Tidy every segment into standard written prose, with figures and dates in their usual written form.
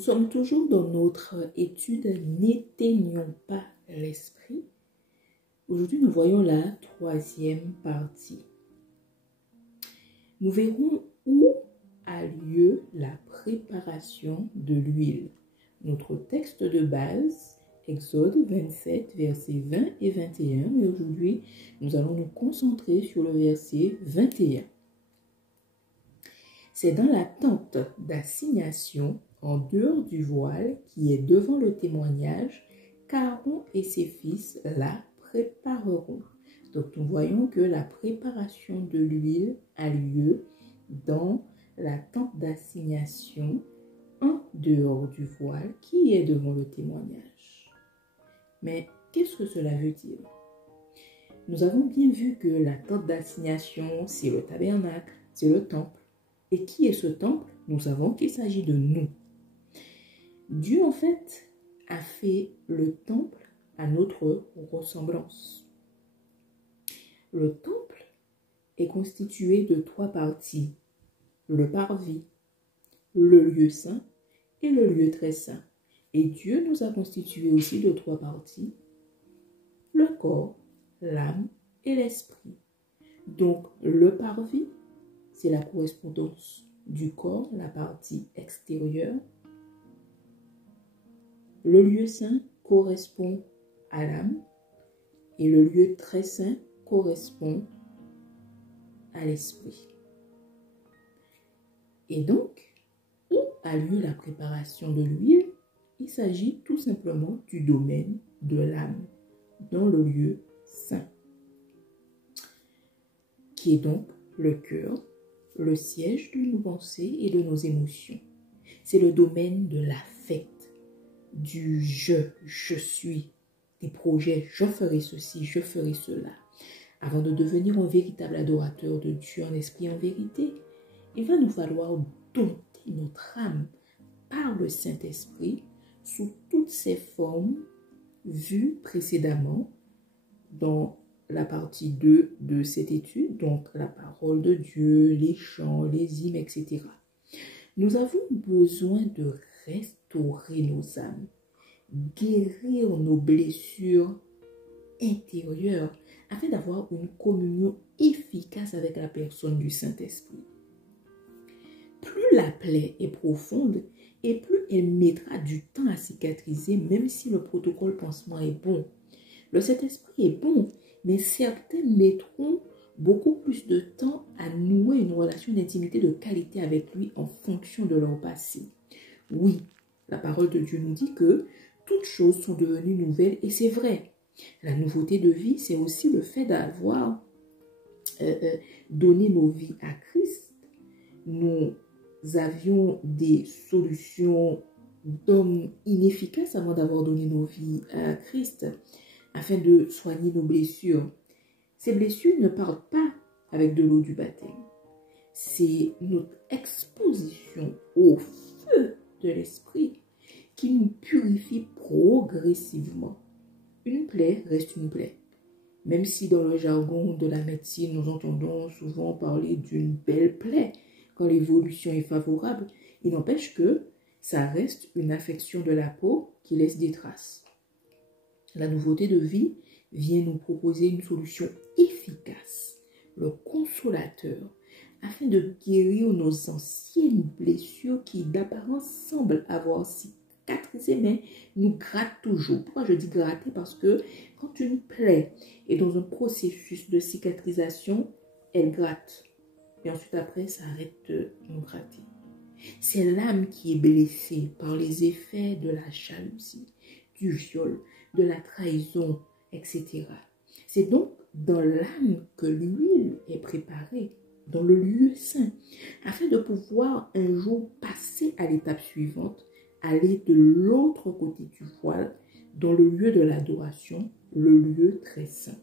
sommes toujours dans notre étude N'éteignons pas l'esprit. Aujourd'hui, nous voyons la troisième partie. Nous verrons où a lieu la préparation de l'huile. Notre texte de base, Exode 27, versets 20 et 21. Et aujourd'hui, nous allons nous concentrer sur le verset 21. C'est dans la tente d'assignation, en dehors du voile, qui est devant le témoignage, qu'Aaron et ses fils la prépareront. Donc nous voyons que la préparation de l'huile a lieu dans la tente d'assignation, en dehors du voile, qui est devant le témoignage. Mais qu'est-ce que cela veut dire? Nous avons bien vu que la tente d'assignation, c'est le tabernacle, c'est le temple. Et qui est ce temple? Nous savons qu'il s'agit de nous. Dieu, en fait, a fait le temple à notre ressemblance. Le temple est constitué de 3 parties. Le parvis, le lieu saint et le lieu très saint. Et Dieu nous a constitués aussi de 3 parties. Le corps, l'âme et l'esprit. Donc, le parvis, c'est la correspondance du corps, la partie extérieure. Le lieu saint correspond à l'âme et le lieu très saint correspond à l'esprit. Et donc, où a lieu la préparation de l'huile? Il s'agit tout simplement du domaine de l'âme, dans le lieu saint, qui est donc le cœur, le siège de nos pensées et de nos émotions. C'est le domaine de l'affect, du je suis, des projets, je ferai ceci, je ferai cela. Avant de devenir un véritable adorateur de Dieu en esprit et en vérité, il va nous falloir dompter notre âme par le Saint-Esprit sous toutes ses formes vues précédemment dans la partie 2 de cette étude, donc la parole de Dieu, les chants, les hymnes, etc. Nous avons besoin de restaurer nos âmes, guérir nos blessures intérieures, afin d'avoir une communion efficace avec la personne du Saint-Esprit. Plus la plaie est profonde et plus elle mettra du temps à cicatriser, même si le protocole pansement est bon. Le Saint-Esprit est bon, mais certains mettront beaucoup plus de temps à nouer une relation d'intimité de qualité avec lui en fonction de leur passé. Oui, la parole de Dieu nous dit que toutes choses sont devenues nouvelles et c'est vrai. La nouveauté de vie, c'est aussi le fait d'avoir donné nos vies à Christ. Nous avions des solutions d'hommes inefficaces avant d'avoir donné nos vies à Christ, afin de soigner nos blessures. Ces blessures ne partent pas avec de l'eau du baptême. C'est notre exposition au feu de l'esprit qui nous purifie progressivement. Une plaie reste une plaie. Même si dans le jargon de la médecine, nous entendons souvent parler d'une belle plaie quand l'évolution est favorable, il n'empêche que ça reste une affection de la peau qui laisse des traces. La nouveauté de vie vient nous proposer une solution efficace, le consolateur, afin de guérir nos anciennes blessures qui d'apparence semblent avoir cicatrisé, mais nous grattent toujours. Pourquoi je dis gratter? Parce que quand une plaie est dans un processus de cicatrisation, elle gratte. Et ensuite après, ça arrête de nous gratter. C'est l'âme qui est blessée par les effets de la jalousie, du viol, de la trahison, etc. C'est donc dans l'âme que l'huile est préparée, dans le lieu saint, afin de pouvoir un jour passer à l'étape suivante, aller de l'autre côté du voile, dans le lieu de l'adoration, le lieu très saint.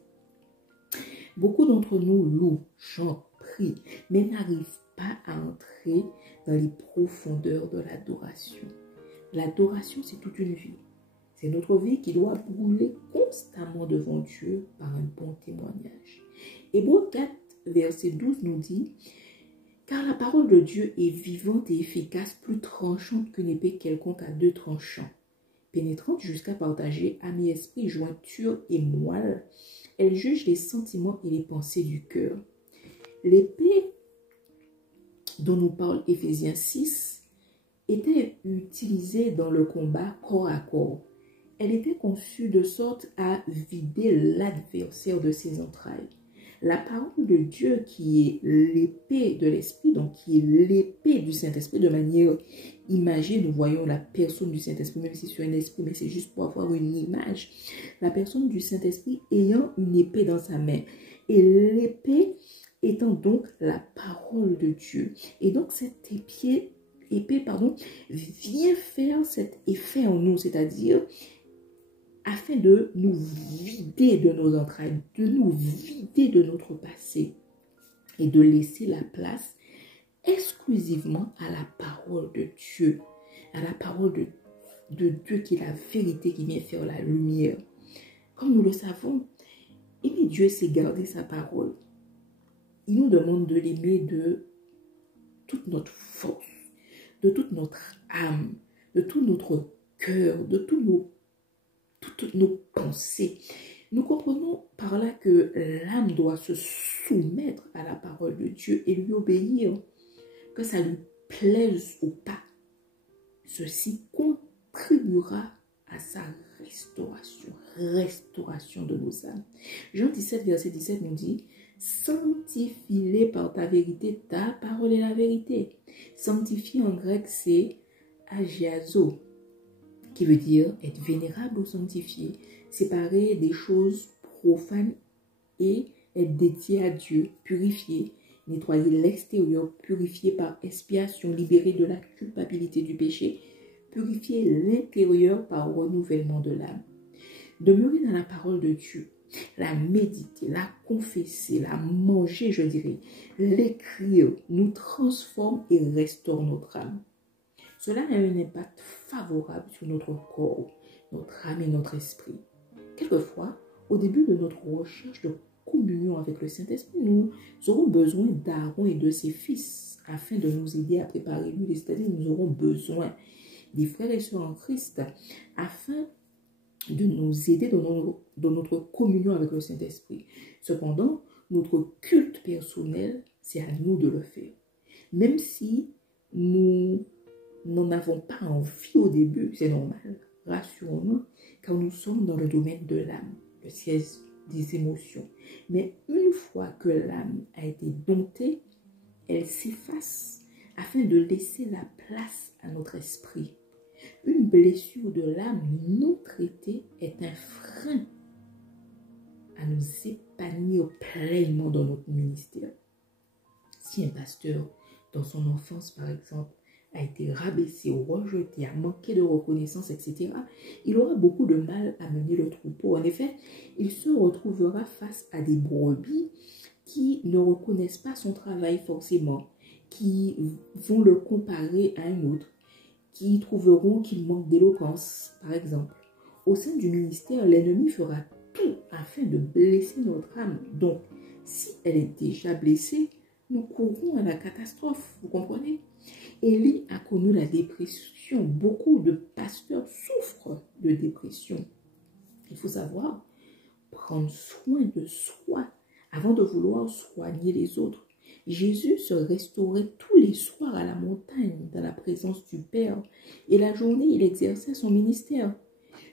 Beaucoup d'entre nous louent, chantent, prient, mais n'arrivent pas à entrer dans les profondeurs de l'adoration. L'adoration, c'est toute une vie. C'est notre vie qui doit brûler constamment devant Dieu par un bon témoignage. Hébreux 4, verset 12 nous dit Car la parole de Dieu est vivante et efficace, plus tranchante qu'une épée quelconque à deux tranchants, pénétrante jusqu'à partager âme et esprit, jointure et moelle. Elle juge les sentiments et les pensées du cœur. L'épée dont nous parle Éphésiens 6 était utilisée dans le combat corps à corps. Elle était conçue de sorte à vider l'adversaire de ses entrailles. La parole de Dieu qui est l'épée de l'Esprit, donc qui est l'épée du Saint-Esprit, de manière imagée, nous voyons la personne du Saint-Esprit, même si c'est sur un esprit, mais c'est juste pour avoir une image. La personne du Saint-Esprit ayant une épée dans sa main. Et l'épée étant donc la parole de Dieu. Et donc cette épée vient faire cet effet en nous, c'est-à-dire afin de nous vider de nos entrailles, de nous vider de notre passé et de laisser la place exclusivement à la parole de Dieu, à la parole de Dieu qui est la vérité, qui vient faire la lumière. Comme nous le savons, aimer Dieu, c'est garder sa parole. Il nous demande de l'aimer de toute notre force, de toute notre âme, de tout notre cœur, de toutes nos pensées. Nous comprenons par là que l'âme doit se soumettre à la parole de Dieu et lui obéir, que ça lui plaise ou pas. Ceci contribuera à sa restauration de nos âmes. Jean 17, verset 17 nous dit: sanctifie-les par ta vérité, ta parole est la vérité. Sanctifier en grec, c'est agiazo, qui veut dire être vénérable ou sanctifié, séparer des choses profanes et être dédié à Dieu, purifié, nettoyer l'extérieur, purifié par expiation, libéré de la culpabilité du péché, purifier l'intérieur par renouvellement de l'âme. Demeurer dans la parole de Dieu, la méditer, la confesser, la manger, je dirais, l'écrire, nous transforme et restaure notre âme. Cela a un impact favorable sur notre corps, notre âme et notre esprit. Quelquefois, au début de notre recherche de communion avec le Saint-Esprit, nous aurons besoin d'Aaron et de ses fils afin de nous aider à préparer l'huile. C'est-à-dire, nous aurons besoin des frères et sœurs en Christ afin de nous aider dans notre communion avec le Saint-Esprit. Cependant, notre culte personnel, c'est à nous de le faire. Même si nous n'en avons pas envie au début, c'est normal. Rassurons-nous, car nous sommes dans le domaine de l'âme, le siège des émotions. Mais une fois que l'âme a été domptée, elle s'efface afin de laisser la place à notre esprit. Une blessure de l'âme non traitée est un frein à nous épanouir pleinement dans notre ministère. Si un pasteur, dans son enfance par exemple, a été rabaissé ou rejeté, a manqué de reconnaissance, etc., il aura beaucoup de mal à mener le troupeau. En effet, il se retrouvera face à des brebis qui ne reconnaissent pas son travail forcément, qui vont le comparer à un autre, qui trouveront qu'il manque d'éloquence, par exemple. Au sein du ministère, l'ennemi fera tout afin de blesser notre âme. Donc, si elle est déjà blessée, nous courons à la catastrophe, vous comprenez? Élie a connu la dépression. Beaucoup de pasteurs souffrent de dépression. Il faut savoir prendre soin de soi avant de vouloir soigner les autres. Jésus se restaurait tous les soirs à la montagne dans la présence du Père et la journée il exerçait son ministère.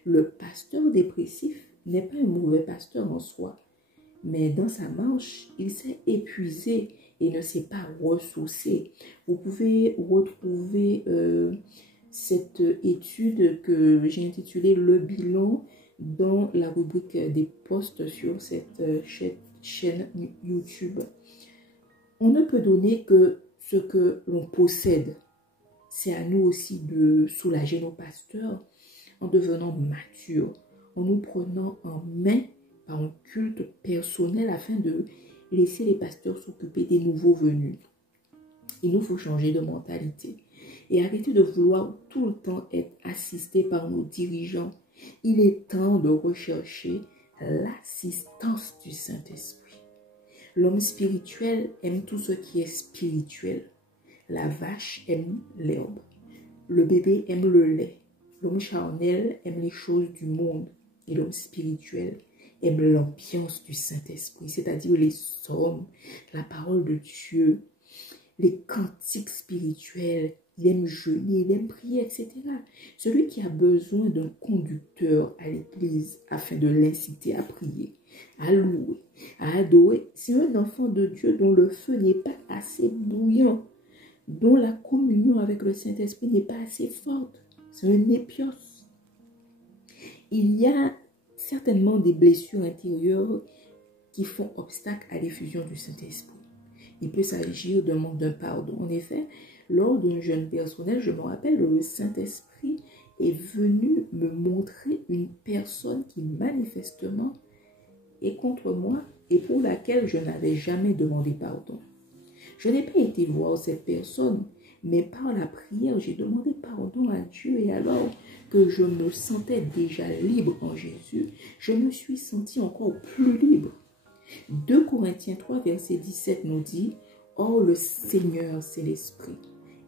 Le pasteur dépressif n'est pas un mauvais pasteur en soi, mais dans sa marche, il s'est épuisé et ne s'est pas ressourcé. Vous pouvez retrouver cette étude que j'ai intitulée « Le bilan » dans la rubrique des posts sur cette chaîne YouTube. On ne peut donner que ce que l'on possède. C'est à nous aussi de soulager nos pasteurs en devenant matures, en nous prenant en main par un culte personnel afin de laisser les pasteurs s'occuper des nouveaux venus. Il nous faut changer de mentalité et arrêter de vouloir tout le temps être assisté par nos dirigeants. Il est temps de rechercher l'assistance du Saint-Esprit. L'homme spirituel aime tout ce qui est spirituel. La vache aime l'herbe. Le bébé aime le lait. L'homme charnel aime les choses du monde. Et l'homme spirituel aime l'ambiance du Saint-Esprit, c'est-à-dire les psaumes, la parole de Dieu, les cantiques spirituels. Il aime jeûner, il aime prier, etc. Celui qui a besoin d'un conducteur à l'église afin de l'inciter à prier, à louer, à adorer, c'est un enfant de Dieu dont le feu n'est pas assez bouillant, dont la communion avec le Saint-Esprit n'est pas assez forte. C'est un épios. Il y a certainement des blessures intérieures qui font obstacle à l'effusion du Saint-Esprit. Il peut s'agir d'un manque de pardon. En effet, lors d'un jeûne personnel, je me rappelle, le Saint-Esprit est venu me montrer une personne qui manifestement est contre moi et pour laquelle je n'avais jamais demandé pardon. Je n'ai pas été voir cette personne, mais par la prière, j'ai demandé pardon à Dieu et alors que je me sentais déjà libre en Jésus, je me suis senti encore plus libre. 2 Corinthiens 3, verset 17 nous dit « Or, le Seigneur, c'est l'Esprit.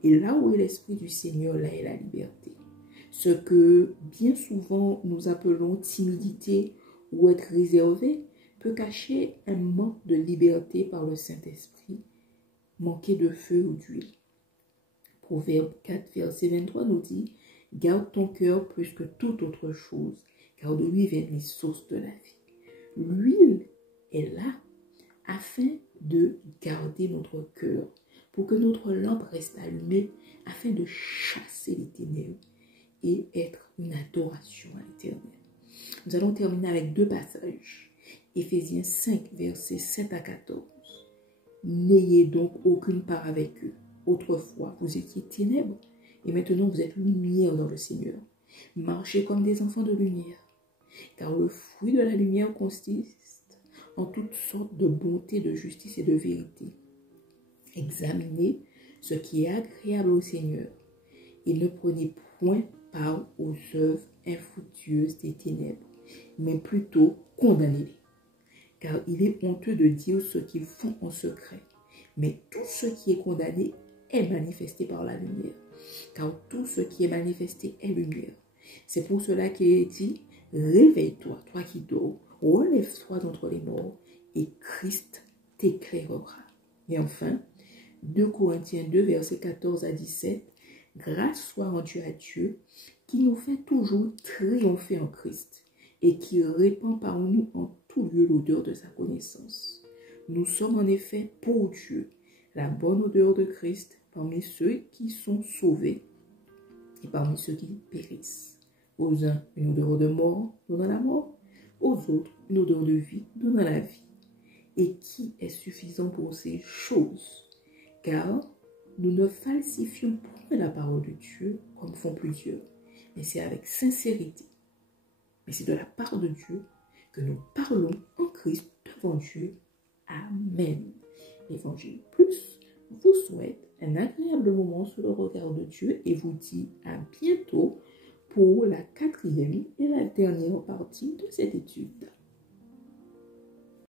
Et là où est l'Esprit du Seigneur, là est la liberté. » Ce que bien souvent nous appelons timidité ou être réservé peut cacher un manque de liberté par le Saint-Esprit, manquer de feu ou d'huile. Proverbe 4, verset 23 nous dit « Garde ton cœur plus que toute autre chose, car de lui viennent les sources de la vie. » L'huile est là afin de garder notre cœur, pour que notre lampe reste allumée, afin de chasser les ténèbres et être une adoration à l'Éternel. Nous allons terminer avec 2 passages. Éphésiens 5, versets 7 à 14. N'ayez donc aucune part avec eux. Autrefois, vous étiez ténèbres, et maintenant vous êtes lumière dans le Seigneur. Marchez comme des enfants de lumière, car le fruit de la lumière consiste en toutes sortes de bonté, de justice et de vérité. Examinez ce qui est agréable au Seigneur, et ne prenez point part aux œuvres infructueuses des ténèbres, mais plutôt condamnez-les. Car il est honteux de dire ce qu'ils font en secret, mais tout ce qui est condamné est manifesté par la lumière, car tout ce qui est manifesté est lumière. C'est pour cela qu'il est dit, réveille-toi, toi qui dors, relève-toi d'entre les morts, et Christ t'éclairera. Et enfin, 2 Corinthiens 2, versets 14 à 17, grâce soit rendue à Dieu, qui nous fait toujours triompher en Christ, et qui répand par nous en tout lieu l'odeur de sa connaissance. Nous sommes en effet pour Dieu la bonne odeur de Christ parmi ceux qui sont sauvés et parmi ceux qui périssent. Aux uns, une odeur de mort donnant la mort, aux autres, une odeur de vie donnant la vie. Et qui est suffisant pour ces choses? Car nous ne falsifions point la parole de Dieu comme font plusieurs, mais c'est avec sincérité. Mais c'est de la part de Dieu que nous parlons en Christ devant Dieu. Amen. L'Évangile Plus vous souhaite un agréable moment sous le regard de Dieu et vous dit à bientôt pour la 4e et la dernière partie de cette étude.